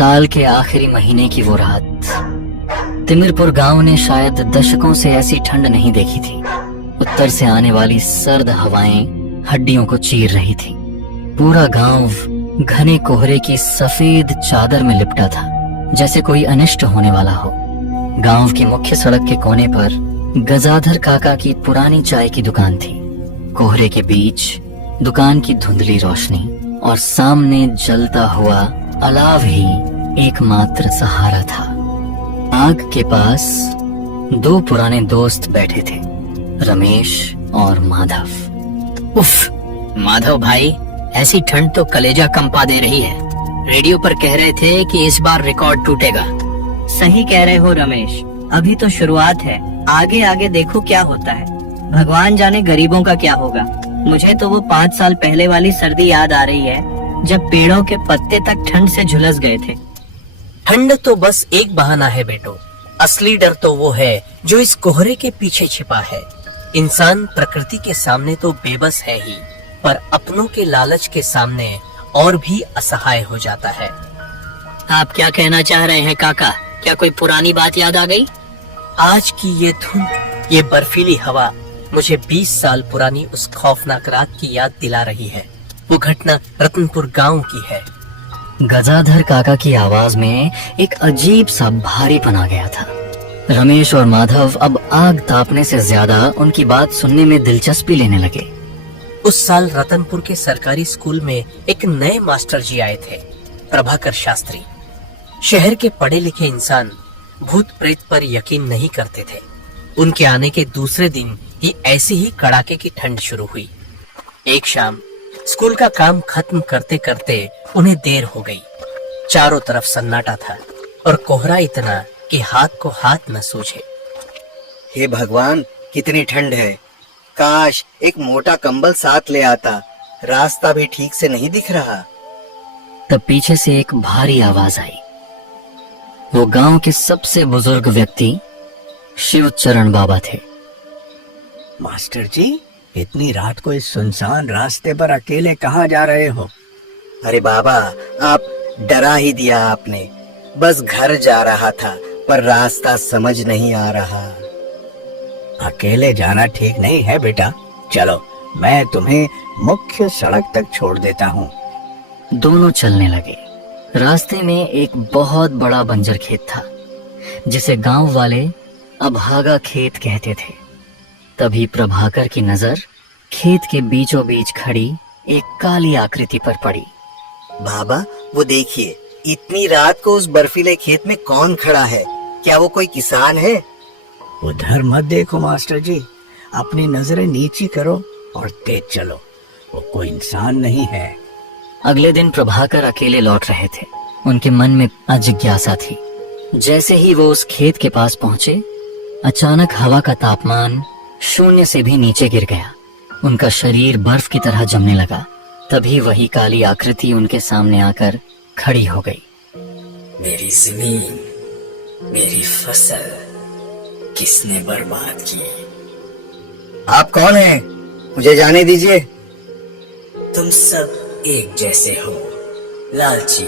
साल के आखिरी महीने की वो रात। तिमिरपुर गांव ने शायद दशकों से ऐसी ठंड नहीं देखी थी। उत्तर से आने वाली सर्द हवाएं हड्डियों को चीर रही थी। पूरा गांव घने कोहरे की सफेद चादर में लिपटा था, जैसे कोई अनिष्ट होने वाला हो। गांव की मुख्य सड़क के कोने पर गजाधर काका की पुरानी चाय की दुकान थी। कोहरे के बीच दुकान की धुंधली रोशनी और सामने जलता हुआ अलाव ही एकमात्र सहारा था। आग के पास दो पुराने दोस्त बैठे थे, रमेश और माधव। उफ, माधव भाई, ऐसी ठंड तो कलेजा कंपा दे रही है। रेडियो पर कह रहे थे कि इस बार रिकॉर्ड टूटेगा। सही कह रहे हो रमेश, अभी तो शुरुआत है, आगे आगे देखो क्या होता है। भगवान जाने गरीबों का क्या होगा। मुझे तो वो 5 साल पहले वाली सर्दी याद आ रही है, जब पेड़ों के पत्ते तक ठंड से झुलस गए थे। ठंड तो बस एक बहाना है बेटो, असली डर तो वो है जो इस कोहरे के पीछे छिपा है। इंसान प्रकृति के सामने तो बेबस है ही, पर अपनों के लालच के सामने और भी असहाय हो जाता है। आप क्या कहना चाह रहे हैं काका? क्या कोई पुरानी बात याद आ गई? आज की ये धुंध, ये बर्फीली हवा मुझे 20 साल पुरानी उस खौफनाक रात की याद दिला रही है। वो घटना रतनपुर गांव की है। गजाधर काका की आवाज में एक अजीब सा भारीपन आ गया था। रमेश और माधव अब आग तापने से ज्यादा उनकी बात सुनने में दिलचस्पी लेने लगे। उस साल रतनपुर के सरकारी स्कूल में एक नए मास्टर जी आए थे, प्रभाकर शास्त्री। शहर के पढ़े लिखे इंसान भूत प्रेत पर यकीन नहीं करते थे। उनके आने के दूसरे दिन ही ऐसी ही कड़ाके की ठंड शुरू हुई। एक शाम स्कूल का काम खत्म करते करते उन्हें देर हो गई। चारों तरफ सन्नाटा था और कोहरा इतना कि हाथ को हाथ न सूझे। हे भगवान, कितनी ठंड है। काश एक मोटा कंबल साथ ले आता, रास्ता भी ठीक से नहीं दिख रहा। तब पीछे से एक भारी आवाज आई। वो गांव के सबसे बुजुर्ग व्यक्ति शिवचरण बाबा थे। मास्टर जी, इतनी रात को इस सुनसान रास्ते पर अकेले कहाँ जा रहे हो? अरे बाबा, आप डरा ही दिया आपने। बस घर जा रहा था, पर रास्ता समझ नहीं आ रहा। अकेले जाना ठीक नहीं है बेटा। चलो, मैं तुम्हें मुख्य सड़क तक छोड़ देता हूँ। दोनों चलने लगे। रास्ते में एक बहुत बड़ा बंजर खेत था, जिसे गांव वाले अभागा खेत कहते थे। तभी प्रभाकर की नजर खेत के बीचों बीच खड़ी एक काली आकृति पर पड़ी। बाबा, वो देखिए, इतनी रात को उस बर्फीले खेत में कौन खड़ा है? क्या वो कोई किसान है? उधर मत देखो मास्टर जी, अपनी नजरें नीची करो और तेज चलो। वो कोई इंसान नहीं है। अगले दिन प्रभाकर अकेले लौट रहे थे। उनके मन में अजिज्ञासा थी। जैसे ही वो उस खेत के पास पहुंचे, अचानक हवा का तापमान 0 से भी नीचे गिर गया। उनका शरीर बर्फ की तरह जमने लगा। तभी वही काली आकृति उनके सामने आकर खड़ी हो गई। मेरी जमीन, मेरी फसल किसने बर्बाद की? आप कौन हैं? मुझे जाने दीजिए। तुम सब एक जैसे हो, लालची।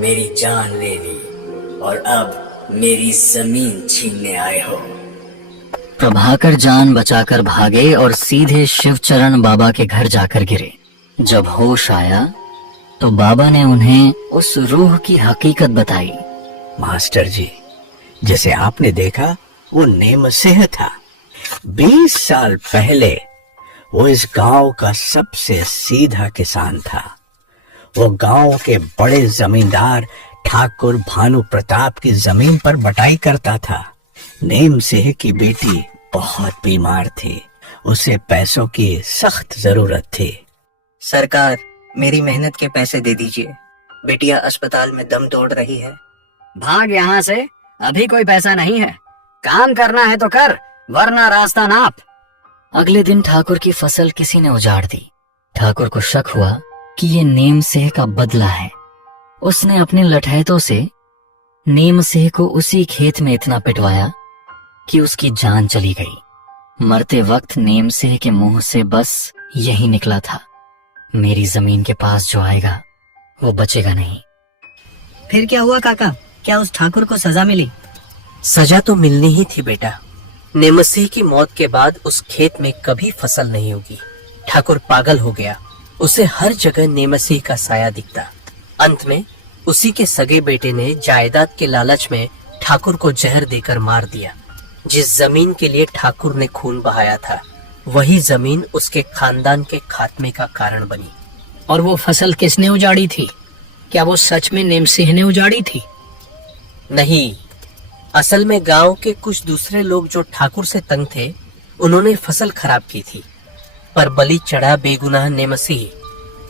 मेरी जान ले ली और अब मेरी जमीन छीनने आए हो। प्रभाकर जान बचाकर भागे और सीधे शिवचरण बाबा के घर जाकर गिरे। जब होश आया तो बाबा ने उन्हें उस रूह की हकीकत बताई। मास्टर जी, जैसे आपने देखा, वो नेमसेह था। 20 साल पहले वो इस गांव का सबसे सीधा किसान था। वो गांव के बड़े जमींदार ठाकुर भानु प्रताप की जमीन पर बटाई करता था। नेमसेह की बेटी बहुत बीमार थी। उसे पैसों की सख्त जरूरत थी। सरकार, मेरी मेहनत के पैसे दे दीजिए। बिटिया अस्पताल में दम तोड़ रही है। भाग यहाँ से, अभी कोई पैसा नहीं है। काम करना है तो कर, वरना रास्ता नाप। अगले दिन ठाकुर की फसल किसी ने उजाड़ दी। ठाकुर को शक हुआ कि ये नेमसेह का बदला है। उसने अपने लठैतों से नेमसेह को उसी खेत में इतना पिटवाया कि उसकी जान चली गई। मरते वक्त नेमसेह के मुंह से बस यही निकला था, मेरी जमीन के पास जो आएगा वो बचेगा नहीं। फिर क्या हुआ काका? क्या उस ठाकुर को सजा मिली? सजा तो मिलनी ही थी बेटा। नेमसिंह की मौत के बाद उस खेत में कभी फसल नहीं उगी। ठाकुर पागल हो गया। उसे हर जगह नेमसिंह का साया दिखता। अंत में उसी के सगे बेटे ने जायदाद के लालच में ठाकुर को जहर देकर मार दिया। जिस जमीन के लिए ठाकुर ने खून बहाया था, वही जमीन उसके खानदान के खात्मे का कारण बनी। और वो फसल किसने उजाड़ी थी? क्या वो सच में नेमसिंह ने उजाड़ी थी? नहीं, असल में गांव के कुछ दूसरे लोग जो ठाकुर से तंग थे, उन्होंने फसल खराब की थी। पर बलि चढ़ा बेगुनाह नेमसिंह,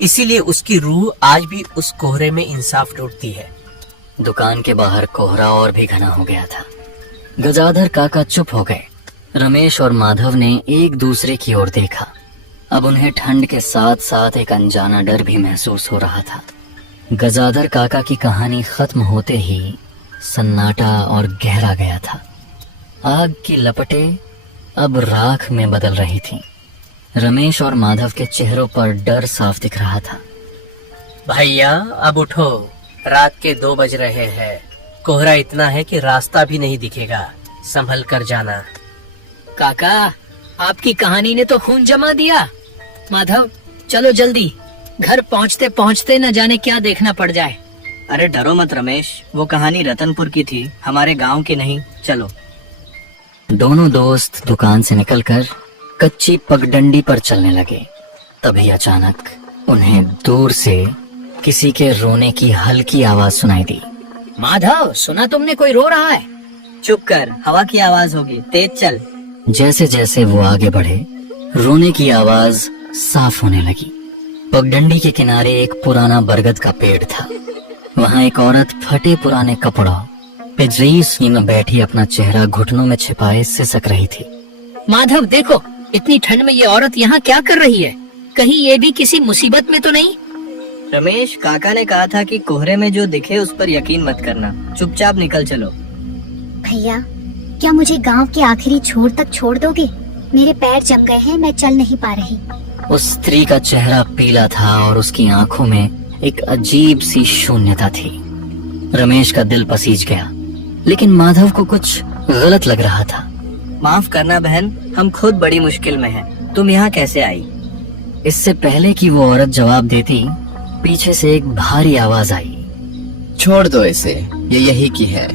इसीलिए उसकी रूह आज भी उस कोहरे में इंसाफ ढूंढती है। दुकान के बाहर कोहरा और भी घना हो गया था। गजाधर काका चुप हो गए। रमेश और माधव ने एक दूसरे की ओर देखा। अब उन्हें ठंड के साथ साथ एक अनजाना डर भी महसूस हो रहा था। गजाधर काका की कहानी खत्म होते ही सन्नाटा और गहरा गया था। आग की लपटें अब राख में बदल रही थीं। रमेश और माधव के चेहरों पर डर साफ दिख रहा था। भैया अब उठो, रात के 2 बज रहे हैं। कोहरा इतना है कि रास्ता भी नहीं दिखेगा, संभल कर जाना। काका, आपकी कहानी ने तो खून जमा दिया। माधव, चलो जल्दी, घर पहुँचते पहुँचते न जाने क्या देखना पड़ जाए। अरे डरो मत रमेश, वो कहानी रतनपुर की थी, हमारे गांव की नहीं। चलो। दोनों दोस्त दुकान से निकलकर कच्ची पगडंडी पर चलने लगे। तभी अचानक उन्हें दूर से किसी के रोने की हल्की आवाज सुनाई दी। माधव, सुना तुमने कोई रो रहा है? चुप कर, हवा की आवाज होगी, तेज चल। जैसे जैसे वो आगे बढ़े, रोने की आवाज साफ होने लगी। पगडंडी के किनारे एक पुराना बरगद का पेड़ था। वहाँ एक औरत फटे पुराने कपड़ों पिजरीसी में बैठी अपना चेहरा घुटनों में छिपाए सिसक रही थी। माधव देखो, इतनी ठंड में ये औरत यहाँ क्या कर रही है? कहीं ये भी किसी मुसीबत में तो नहीं? रमेश, काका ने कहा था कि कोहरे में जो दिखे उस पर यकीन मत करना, चुपचाप निकल चलो। भैया, क्या मुझे गांव के आखिरी छोर तक छोड़ दोगे? मेरे पैर जम गए हैं, मैं चल नहीं पा रही। उस स्त्री का चेहरा पीला था और उसकी आंखों में एक अजीब सी शून्यता थी। रमेश का दिल पसीज गया, लेकिन माधव को कुछ गलत लग रहा था। माफ करना बहन, हम खुद बड़ी मुश्किल में हैं। तुम यहाँ कैसे आई? इससे पहले कि वो औरत जवाब देती, पीछे से एक भारी आवाज आई। छोड़ दो इसे, ये यही की है।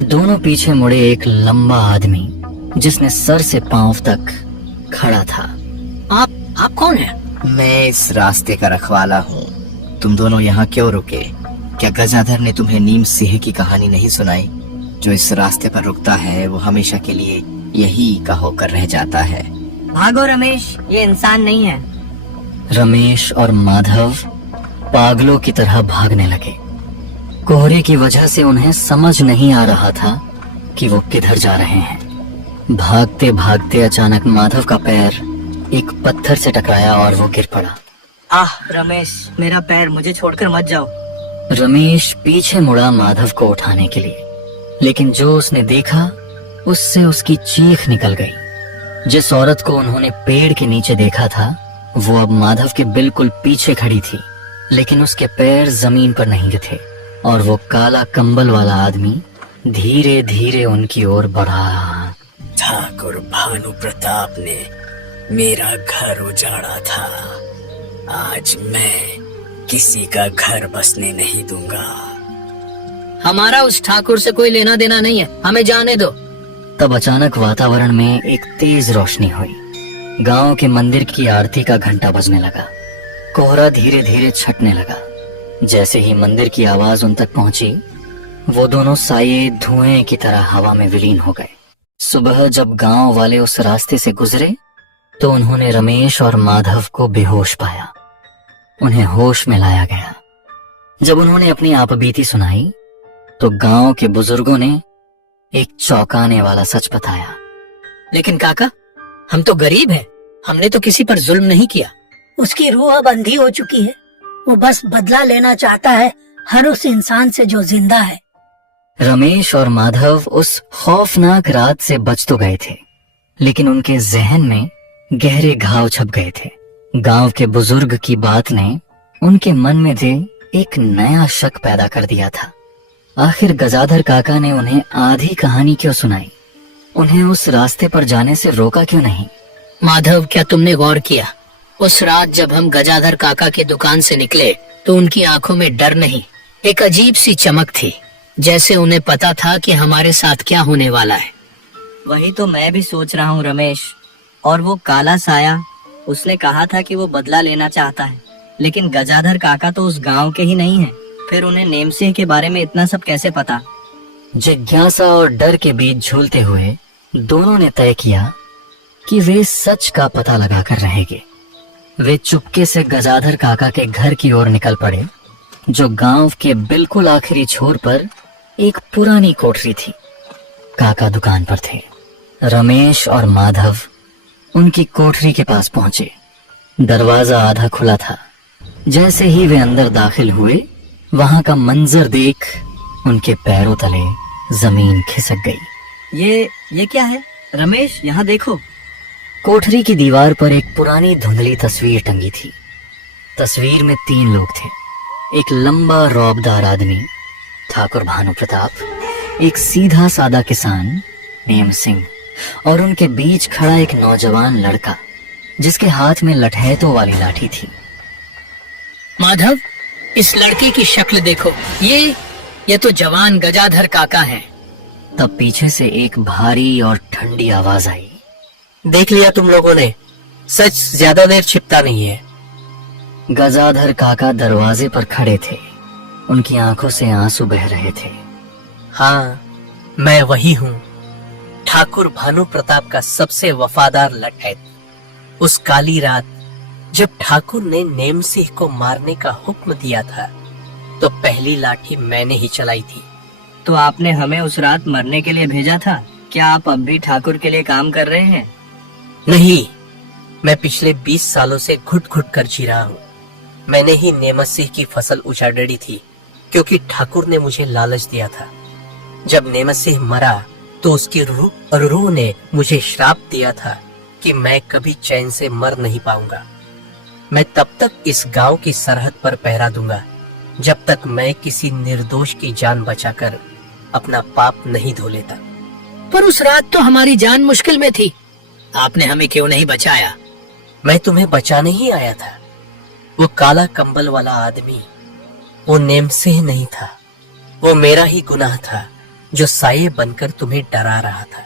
दोनों पीछे मुड़े एक लंबा आदमी जिसने सर से पांव तक खड़ा था। आप कौन है? मैं इस रास्ते का रखवाला हूँ। तुम दोनों यहाँ क्यों रुके? क्या गजाधर ने तुम्हें नीम सिंह की कहानी नहीं सुनाई? जो इस रास्ते पर रुकता है वो हमेशा के लिए यही का होकर रह जाता है। भागो रमेश, ये इंसान नहीं है। रमेश और माधव पागलों की तरह भागने लगे। कोहरे की वजह से उन्हें समझ नहीं आ रहा था कि वो किधर जा रहे हैं। भागते भागते अचानक माधव का पैर एक पत्थर से टकराया और वो गिर पड़ा। आह रमेश, मेरा पैर, मुझे छोड़कर मत जाओ। रमेश पीछे मुड़ा माधव को उठाने के लिए, लेकिन जो उसने देखा उससे उसकी चीख निकल गई। जिस औरत को उन्होंने पेड़ के नीचे देखा था, वो अब माधव के बिल्कुल पीछे खड़ी थी, लेकिन उसके पैर जमीन पर नहीं थे और वो काला कंबल वाला आदमी धीरे धीरे उनकी ओर बढ़ा। ठाकुर भानु प्रताप ने मेरा घर उजाड़ा था। आज मैं किसी का घर बसने नहीं दूंगा। हमारा उस ठाकुर से कोई लेना देना नहीं है, हमें जाने दो। तब अचानक वातावरण में एक तेज रोशनी हुई। गांव के मंदिर की आरती का घंटा बजने लगा। कोहरा धीरे धीरे छटने लगा। जैसे ही मंदिर की आवाज उन तक पहुंची, वो दोनों साये धुएं की तरह हवा में विलीन हो गए। सुबह जब गांव वाले उस रास्ते से गुजरे तो उन्होंने रमेश और माधव को बेहोश पाया। उन्हें होश में लाया गया। जब उन्होंने अपनी आपबीती सुनाई तो गांव के बुजुर्गों ने एक चौंकाने वाला सच बताया। लेकिन काका, हम तो गरीब हैं, हमने तो किसी पर जुल्म नहीं किया। उसकी रूह अब अंधी हो चुकी है। वो बस बदला लेना चाहता है हर उस इंसान से जो जिंदा है। रमेश और माधव उस खौफनाक रात से बच तो गए थे, लेकिन उनके जहन में गहरे घाव छप गए थे। गांव के बुजुर्ग की बात ने उनके मन में से एक नया शक पैदा कर दिया था। आखिर गजाधर काका ने उन्हें आधी कहानी क्यों सुनाई? उन्हें उस रास्ते पर जाने से रोका क्यों नहीं? माधव, क्या तुमने गौर किया? उस रात जब हम गजाधर काका की दुकान से निकले तो उनकी आंखों में डर नहीं, एक अजीब सी चमक थी, जैसे उन्हें पता था कि हमारे साथ क्या होने वाला है। वही तो मैं भी सोच रहा हूँ रमेश। और वो काला साया, उसने कहा था कि वो बदला लेना चाहता है, लेकिन गजाधर काका तो उस गांव के ही नहीं है। फिर उन्हें नेमसिंह के बारे में इतना सब कैसे पता? जिज्ञासा और डर के बीच झूलते हुए दोनों ने तय किया कि वे सच का पता लगाकर रहेंगे। वे चुपके से गजाधर काका के घर की ओर निकल पड़े, जो गांव के बिल्कुल आखिरी छोर पर एक पुरानी कोठरी थी। काका दुकान पर थे। रमेश और माधव उनकी कोठरी के पास पहुंचे। दरवाजा आधा खुला था। जैसे ही वे अंदर दाखिल हुए, वहां का मंजर देख उनके पैरों तले जमीन खिसक गई। ये क्या है रमेश? यहाँ देखो। कोठरी की दीवार पर एक पुरानी धुंधली तस्वीर टंगी थी। तस्वीर में 3 लोग थे। एक लंबा रौबदार आदमी, ठाकुर भानु प्रताप, एक सीधा सादा किसान नेम सिंह, और उनके बीच खड़ा एक नौजवान लड़का जिसके हाथ में लठैतों वाली लाठी थी। माधव, इस लड़के की शक्ल देखो। ये तो जवान गजाधर काका हैं। तब पीछे से एक भारी और ठंडी आवाज आई। देख लिया तुम लोगों ने, सच ज्यादा देर छिपता नहीं है। गजाधर काका दरवाजे पर खड़े थे। उनकी आंखों से आंसू बह रहे थे। हाँ, मैं वही हूँ, ठाकुर भानु प्रताप का सबसे वफादार लठैत। उस काली रात जब ठाकुर ने नेम सिंह को मारने का हुक्म दिया था, तो पहली लाठी मैंने ही चलाई थी। तो आपने हमें उस रात मरने के लिए भेजा था? क्या आप अब भी ठाकुर के लिए काम कर रहे हैं? नहीं, मैं पिछले 20 सालों से घुट घुट कर जी रहा हूँ। मैंने ही नेम सिंह की फसल उजाड़ी थी, क्योंकि ठाकुर ने मुझे लालच दिया था। जब नेम सिंह मरा तो उसकी रूह ने मुझे श्राप दिया था कि मैं कभी चैन से मर नहीं पाऊंगा। मैं तब तक इस गांव की सरहद पर पहरा दूंगा जब तक मैं किसी निर्दोष की जान बचाकर अपना पाप नहीं धो लेता। पर उस रात तो हमारी जान मुश्किल में थी, आपने हमें क्यों नहीं बचाया? मैं तुम्हें बचाने ही आया था। वो काला कंबल वाला आदमी वो नेम सिंह नहीं था, वो मेरा ही गुनाह था जो साये बनकर तुम्हें डरा रहा था।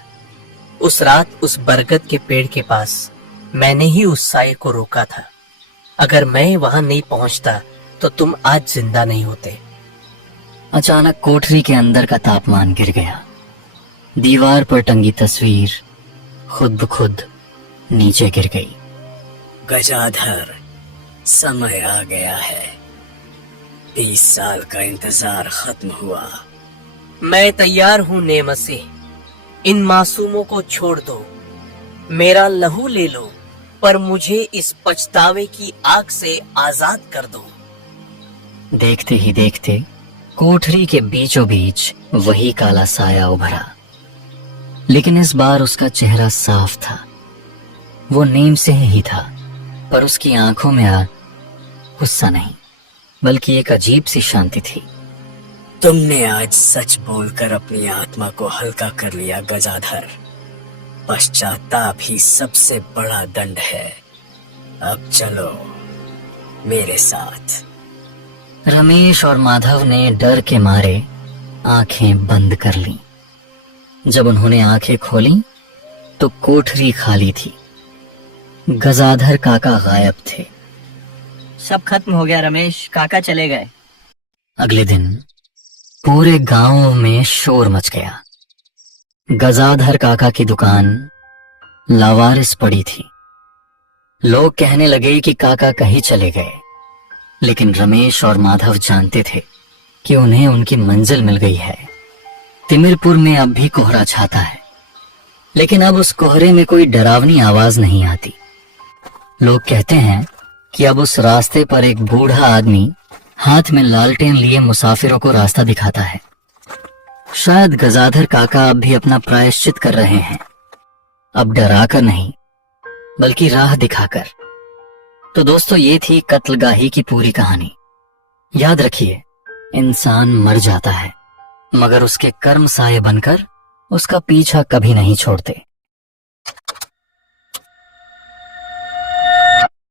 उस रात उस बरगद के पेड़ के पास मैंने ही उस साये को रोका था। अगर मैं वहां नहीं पहुंचता तो तुम आज जिंदा नहीं होते। अचानक कोठरी के अंदर का तापमान गिर गया। दीवार पर टंगी तस्वीर खुद ब खुद नीचे गिर गई। गजाधर, समय आ गया है। 20 साल का इंतजार खत्म हुआ। मैं तैयार हूँ नेम सिंह, इन मासूमों को छोड़ दो, मेरा लहू ले लो, पर मुझे इस पछतावे की आग से आजाद कर दो। देखते ही देखते कोठरी के बीचों बीच वही काला साया उभरा, लेकिन इस बार उसका चेहरा साफ था। वो नेम सिंह ही था, पर उसकी आंखों में गुस्सा नहीं, बल्कि एक अजीब सी शांति थी। तुमने आज सच बोलकर अपनी आत्मा को हल्का कर लिया गजाधर। पश्चाताप ही सबसे बड़ा दंड है। अब चलो मेरे साथ। रमेश और माधव ने डर के मारे आंखें बंद कर लीं। जब उन्होंने आंखें खोली तो कोठरी खाली थी। गजाधर काका गायब थे। सब खत्म हो गया रमेश, काका चले गए। अगले दिन पूरे गांव में शोर मच गया। गजाधर काका की दुकान लावारिस पड़ी थी। लोग कहने लगे कि काका कहीं चले गए, लेकिन रमेश और माधव जानते थे कि उन्हें उनकी मंजिल मिल गई है। तिमिरपुर में अब भी कोहरा छाता है, लेकिन अब उस कोहरे में कोई डरावनी आवाज नहीं आती। लोग कहते हैं कि अब उस रास्ते पर एक बूढ़ा आदमी हाथ में लालटेन लिए मुसाफिरों को रास्ता दिखाता है। शायद गजाधर काका अब भी अपना प्रायश्चित कर रहे हैं, अब डराकर नहीं बल्कि राह दिखाकर। तो दोस्तों, ये थी कत्लगाही की पूरी कहानी। याद रखिए, इंसान मर जाता है मगर उसके कर्म साये बनकर उसका पीछा कभी नहीं छोड़ते।